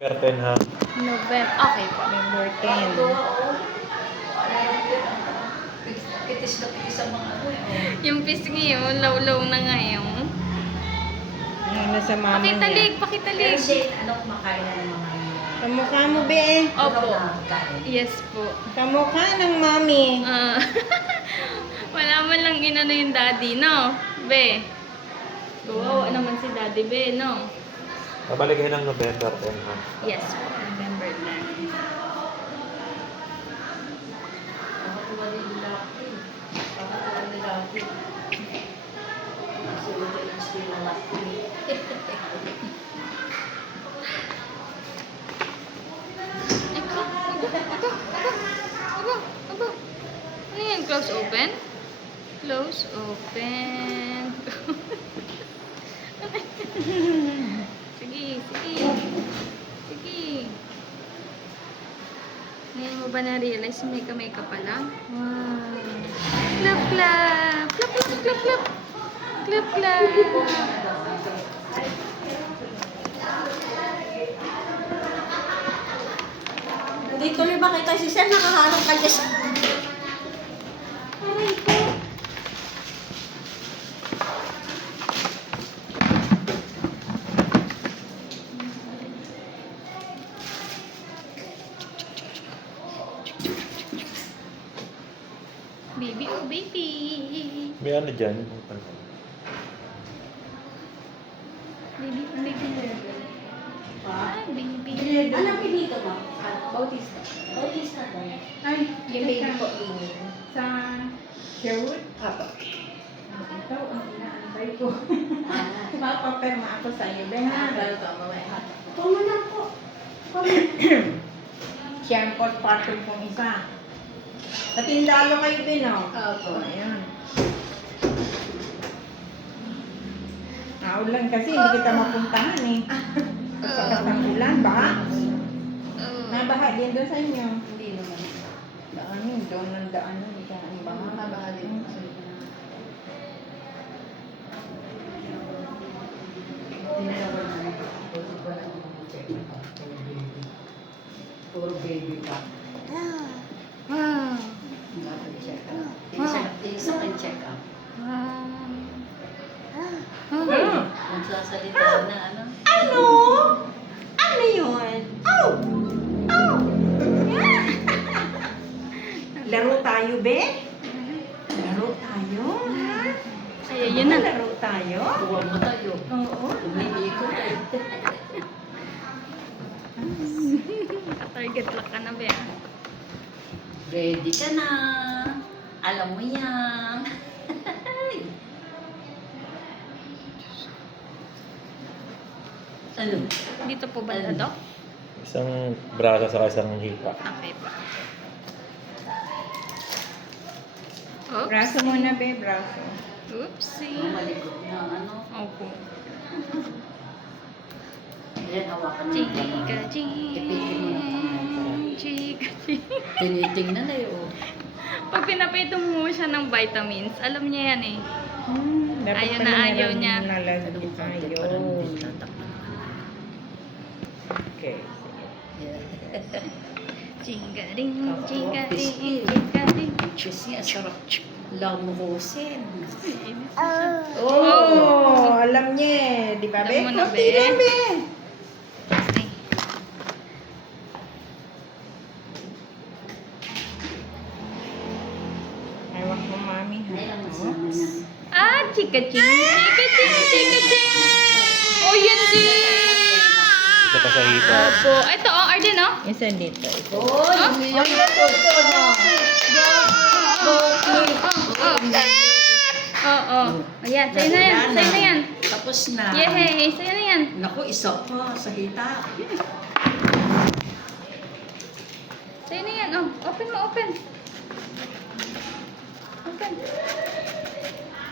Curtain ha. November. Okay po. November 10. Pitis na pitis ang mga ano eh. Yung pisngi yun, law-law na ngayon. Ano sa mama niya? Pakitalig, Pero pakitalig. si, ano, kumakain na ng mga Kamukha mo, be. Opo. nakakain. Yes po. Kamukha ng mami. Ah, wala man lang inano yung daddy, no? Be. Wow, naman si daddy, be, no? Pabalikin ng November 10 ha. Yes po, November 10. Nakatuwa din yung laki. Nakatuwa din laki. Sulit yung skin na laki. Ito, aba. Ano yan? Close open? Close open. Sige. Ngayon mo ba na-realize may kamay ka pala? Wow. Clap, clap. Clap, clap, clap, clap. Clap, clap. Hindi tuloy ba kita si Sen? Nakahanap ka dyan sa... Aray ko. Baby, oh baby. May ano dyan? Baby. Ah, baby. Anong pinito mo? Bautista. Bautista ba? Ay, Yung baby po, baby. Sa Sherwood? Apo. Ikaw ang inaantay ko. Ah. Mapapirma ako sa iyo. Benga, dahil ito ang mamaya. Kung ano po. Shampoo parcel kong isa. Katindalo kayo din, oh. Opo. Ayan. Naulan kasi, hindi kita mapuntahan eh. Pagkakas ng ulan, baha. Oh. Nabaha din doon sa inyo. Hindi naman. Daanin, doon ng daanan. Daan baha. Mabahali mo kasi. Hindi naman ano. Pwede ko lang check up. Puro baby pa. Wow. Dapat check up. Isa kang check up. Wow. Ah. Nagsasalita na ano. Ano? Ano yun? Oh! Oh! Laro tayo, be? Laro tayo, ha? Ay, yun na. Laro tayo? Huwag mo tayo. Oo. Umiikot tayo. Target lock ka na, be. Ready ka na. Alam mo yan. Ano? Dito po ba na, Dok? Isang braso sa isang hika. Okay po. Oops. Braso muna, be. Braso. Oopsie. Malikot na ano. Opo. Ayan, hawakan mo. Chika, Ipitin mo na pangalan. chika. Tinitingnan na yun. Pag pinapaitom mo siya ng vitamins, alam niya yan eh. Dapat Ayaw pala na ayaw meron niya. Nalagyan Parang tayo. tatakpan. Okay. Chika ring, Oo, chika ring, biscuit. chika ring. Diyos niya, sarap. Lamukosin. Oh, alam niya eh. Di ba, be? Alam mo na, Kunti be. lang, be. Ay. Ewan mo, mami. Ha? Ayan, Oh. masama na. Ah, chika ching, chika ching, chika ching. Oh, yan din. Ito pa sa hika. Opo. Ito, oh, Arden, oh. Isa dito. Ito. Oh, yung Oo. Ayan, sa'yo na yan. Sa'yo na yan. Tapos na. Yehey, sa'yo na yan. Naku, isa pa sa hita. Sa'yo na yan. Oh, open mo, open. Open.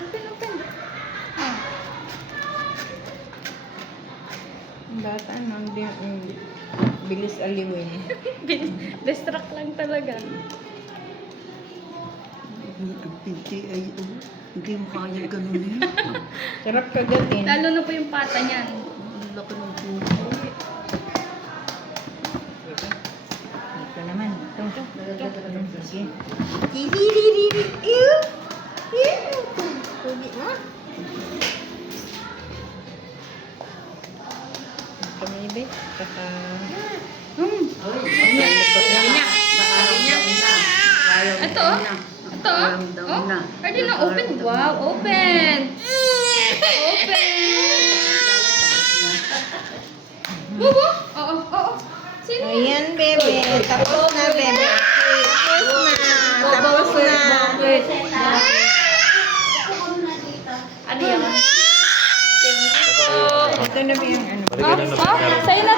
Open. Oh. Ang bata, no? Bilis aliwin. Distract lang talaga. Hindi ay, hindi mo kaya ganun eh. Sarap kagatin. Lalo na po yung pata niyan. Ang laki ng buhay. Sige. Tiririri. Ew. Ew. Pugi mo. Kami ba? Kaka... Sabi niya. Sabi niya. Ito? Ito? Oh, pwede na open. Wow, open. Open. Bubu? Oo, oo. Sino? Ayan, bebe. Tapos na, bebe. Tapos na. Ano yan? Ito na ba yung ano? Balikan ng November. Sa'yo na